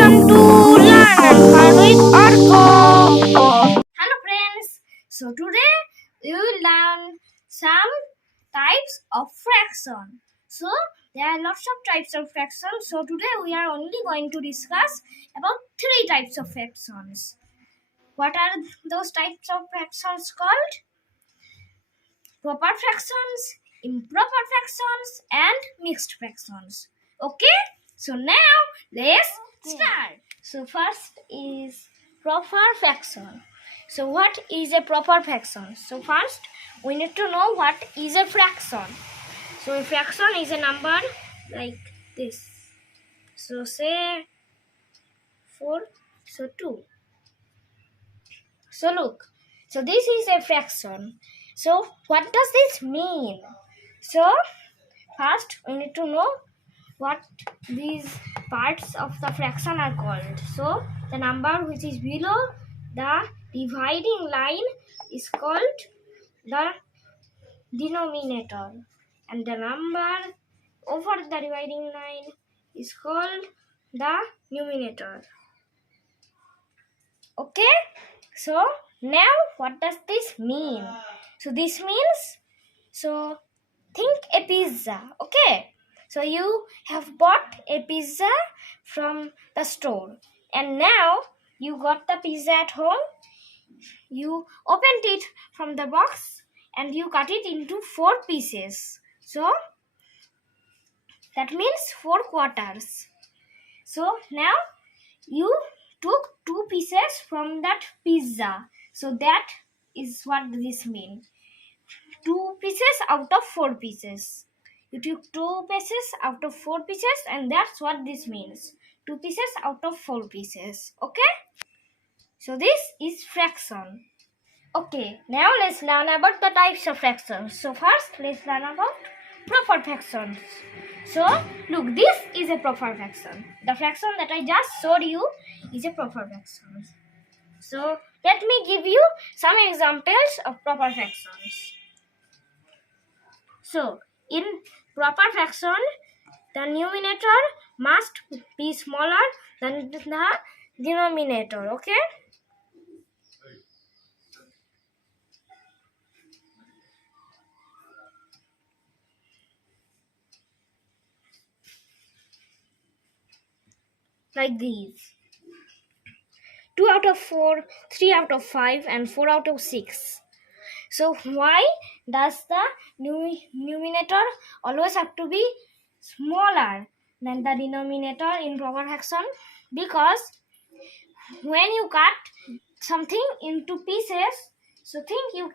welcome to Learn and Fun with Arko. Hello friends. So today we will learn some types of fraction. So there are lots of types of fractions. So today we are only going to discuss about 3 types of fractions. What are those types of fractions called? Proper fractions, improper fractions, and mixed fractions. Okay? So now let's start. So first is proper fraction. So what is a proper fraction? So first we need to know what is a fraction. So a fraction is a number like this. So say 4, so 2. So look, so this is a fraction. So what does this mean? So first we need to know what these parts of the fraction are called. So the number which is below the dividing line is called the denominator, and the number over the dividing line is called the numerator. Okay, so now what does this mean? So this means, so think a pizza. Okay, so you have bought a pizza from the store, and now you got the pizza at home. You opened it from the box and you cut it into 4 pieces. So that means 4 quarters. So now you took 2 pieces from that pizza. So that is what this means. 2 pieces out of 4 pieces. You took 2 pieces out of 4 pieces, and that's what this means. 2 pieces out of 4 pieces. Okay? So this is fraction. Okay, now let's learn about the types of fractions. So first let's learn about proper fractions. So look, this is a proper fraction. The fraction that I just showed you is a proper fraction. So let me give you some examples of proper fractions. So in proper fraction, the numerator must be smaller than the denominator. Okay? Like these. 2 out of 4, 3 out of 5, and 4 out of 6. So why does the numerator always have to be smaller than the denominator in proper fraction? Because when you cut something into pieces, so think you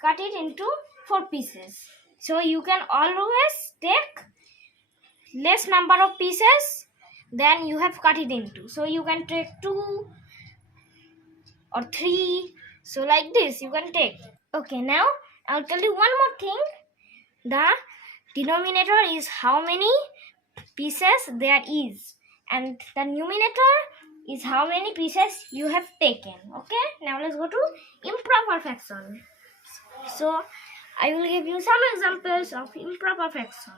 cut it into 4 pieces. So you can always take less number of pieces than you have cut it into. So you can take 2 or 3. So like this you can take. Okay, now I'll tell you one more thing. The denominator is how many pieces there is, and the numerator is how many pieces you have taken. Okay, now let's go to improper fraction. So I will give you some examples of improper fraction.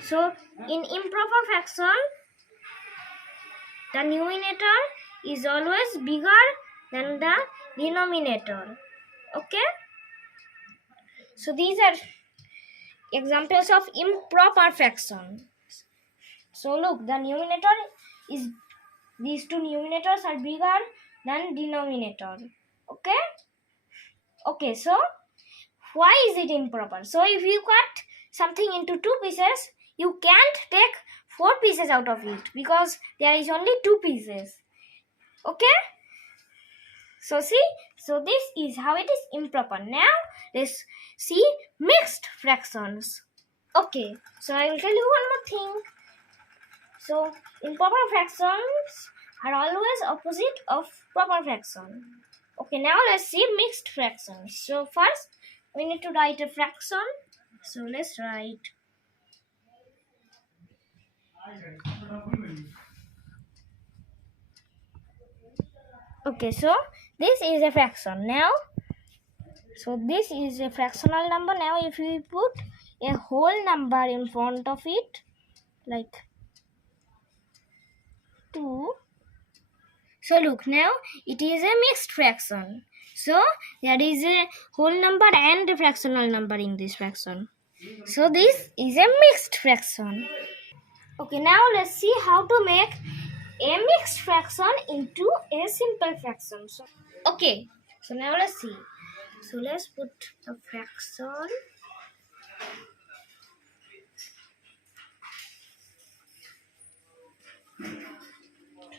So in improper fraction, the numerator is always bigger than the denominator. Okay, so these are examples of improper fraction. So look, the numerator is, these two numerators are bigger than denominator. Okay, so why is it improper? So if you cut something into 2 pieces, you can't take 4 pieces out of it because there is only 2 pieces. Okay, so see, so this is how it is improper. Now let's see mixed fractions. Okay, so I will tell you one more thing. So improper fractions are always opposite of proper fraction. Okay, now let's see mixed fractions. So first we need to write a fraction. So let's write okay, so this is a fraction. Now, so this is a fractional number. Now if we put a whole number in front of it, like 2. So look, now it is a mixed fraction. So there is a whole number and a fractional number in this fraction. So this is a mixed fraction. Okay, now let's see how to make a mixed fraction into a simple fraction. So, okay, so now let's see. So let's put a fraction.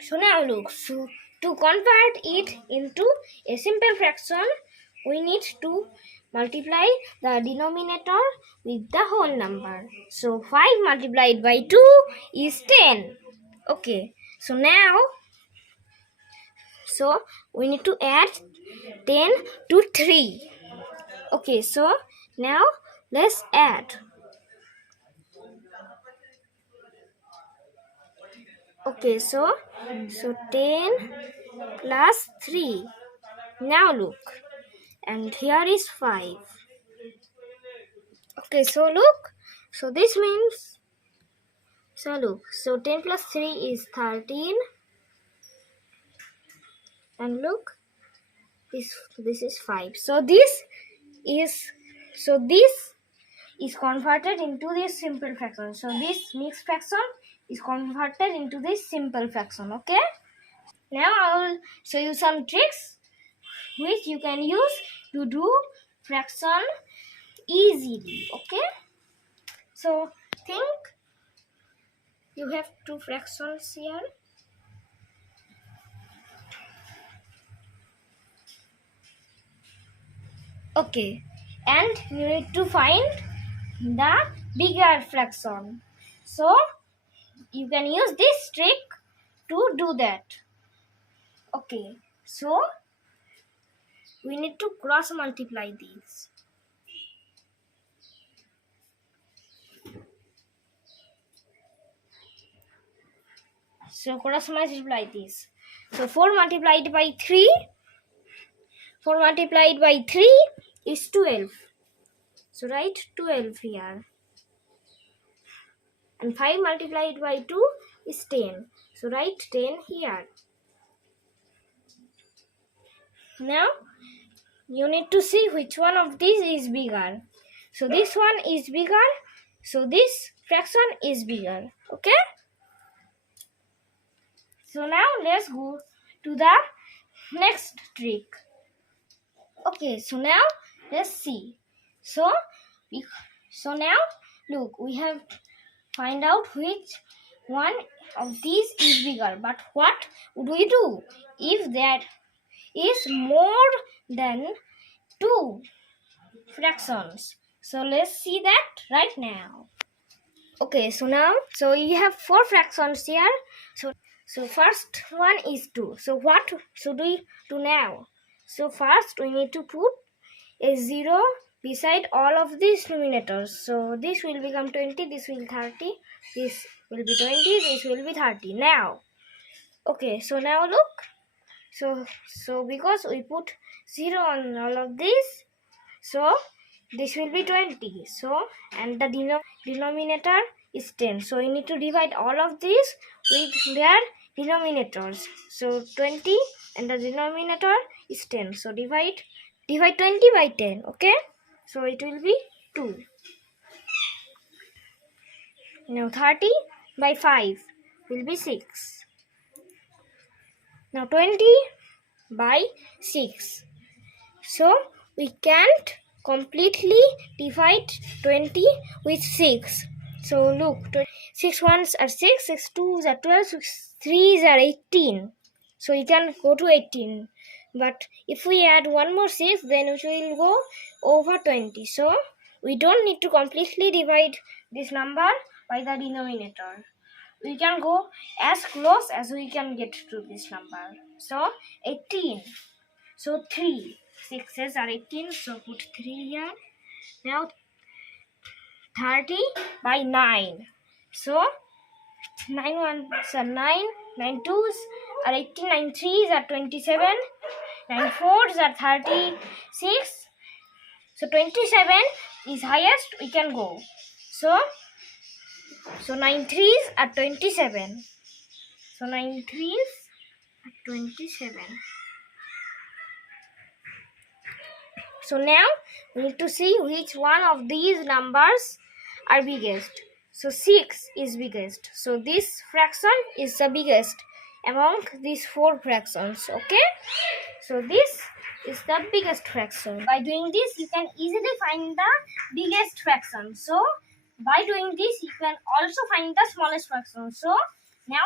So now look, so to convert it into a simple fraction, we need to multiply the denominator with the whole number. So 5 multiplied by 2 is 10. Okay, so now, so we need to add 10 to 3. Okay, so now let's add. Okay, so 10 plus 3. Now look, and here is 5. Okay, so look, so this means, so look, so 10 plus 3 is 13, and look, this is 5. So this is converted into this simple fraction. So this mixed fraction is converted into this simple fraction. Okay, now I will show you some tricks which you can use to do fraction easily. Okay, so think you have two fractions here. Okay, and you need to find the bigger fraction. So you can use this trick to do that. Okay, so we need to cross multiply these. So cross multiply these. So 4 multiplied by 3. 4 multiplied by 3 is 12. So write 12 here. And 5 multiplied by 2 is 10. So write 10 here. Now you need to see which one of these is bigger. So this one is bigger. So this fraction is bigger. Okay? So now let's go to the next trick. Okay, so now let's see. So now look, we have find out which one of these is bigger. But what would we do if there is more than 2 fractions? So let's see that right now. Okay, so now, so you have 4 fractions here. So first one is 2. So what should we do now? So first we need to put a 0 beside all of these numerators. So this will become 20, this will be 30, this will be 20, this will be 30. Now, okay, so now look. So because we put 0 on all of these, so this will be 20. So, and the denominator is 10. So we need to divide all of these with their denominators. So 20 and the denominator is 10. So divide 20 by 10. Okay, so it will be 2. Now 30 by 5 will be 6. Now 20 by 6. So we can't completely divide 20 with 6. So look, 6 ones are 6, 6 twos are 12, 6 threes are 18. So we can go to 18. But if we add one more 6, then we will go over 20. So we don't need to completely divide this number by the denominator. We can go as close as we can get to this number. So 18. So 3. 6's are 18. So put 3 here. Now 30 by 9. So 9 ones are 9. 9 twos are 18. 9 threes are 27. 9 fours are 36. So 27 is highest, we can go. So 9 threes are 27. So 9 threes are 27. So now we need to see which one of these numbers are biggest. So 6 is biggest. So this fraction is the biggest among these 4 fractions. Okay. So this is the biggest fraction. By doing this, you can easily find the biggest fraction. So by doing this, you can also find the smallest fraction. So now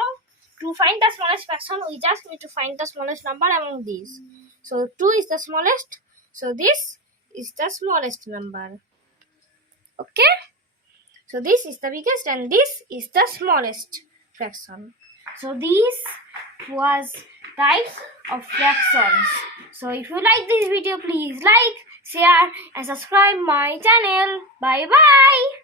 to find the smallest fraction, we just need to find the smallest number among these. So 2 is the smallest. So this is the smallest number. Okay. So this is the biggest and this is the smallest fraction. So this was types of fractions. So if you like this video, please like, share and subscribe my channel. Bye bye.